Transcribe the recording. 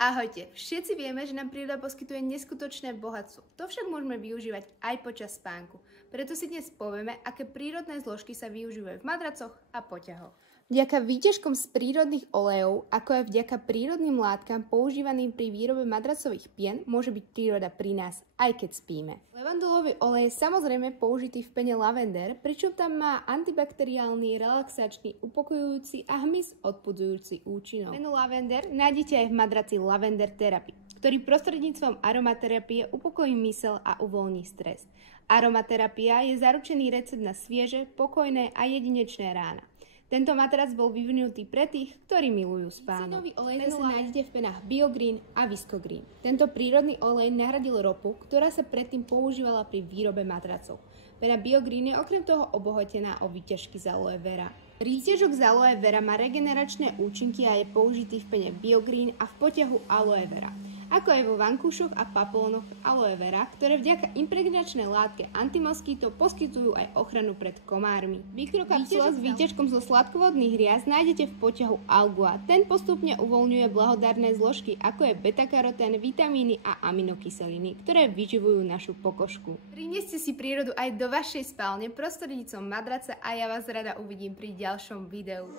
Ahojte, všetci vieme, že nám príroda poskytuje neskutočné bohatstvo. To však môžeme využívať aj počas spánku. Preto si dnes povieme, aké prírodné zložky sa využívajú v madracoch a poťahoch. Vďaka výťažkom z prírodných olejov, ako aj vďaka prírodným látkam používaným pri výrobe madracových pien, môže byť príroda pri nás, aj keď spíme. Levandulový olej je samozrejme použitý v pene lavender, pričom tam má antibakteriálny, relaxačný, upokojujúci a hmyz odpudzujúci účinok. Penu lavender nájdete aj v madraci Lavender Therapy, ktorý prostredníctvom aromaterapie upokojí myseľ a uvoľní stres. Aromaterapia je zaručený recept na svieže, pokojné a jedinečné rána. Tento matrac bol vyvinutý pre tých, ktorí milujú spánok. Cinový olej sa nájdete v penách BioGreen a Viscogreen. Tento prírodný olej nahradil ropu, ktorá sa predtým používala pri výrobe matracov. Pena BioGreen je okrem toho obohatená o výťažky z aloe vera. Výťažok z aloe vera má regeneračné účinky a je použitý v pene BioGreen a v poťahu aloe vera, ako aj vo vankúšoch a papónoch aloe vera, ktoré vďaka impregnačnej látke antimoskyto poskytujú aj ochranu pred komármi. Mikrokapsula s výťažkom zo sladkovodných hriaz nájdete v poťahu Algua. Ten postupne uvoľňuje blahodárne zložky, ako je beta-karotén, vitamíny a aminokyseliny, ktoré vyživujú našu pokožku. Prinieste si prírodu aj do vašej spálne prostredníctvom madraca a ja vás rada uvidím pri ďalšom videu.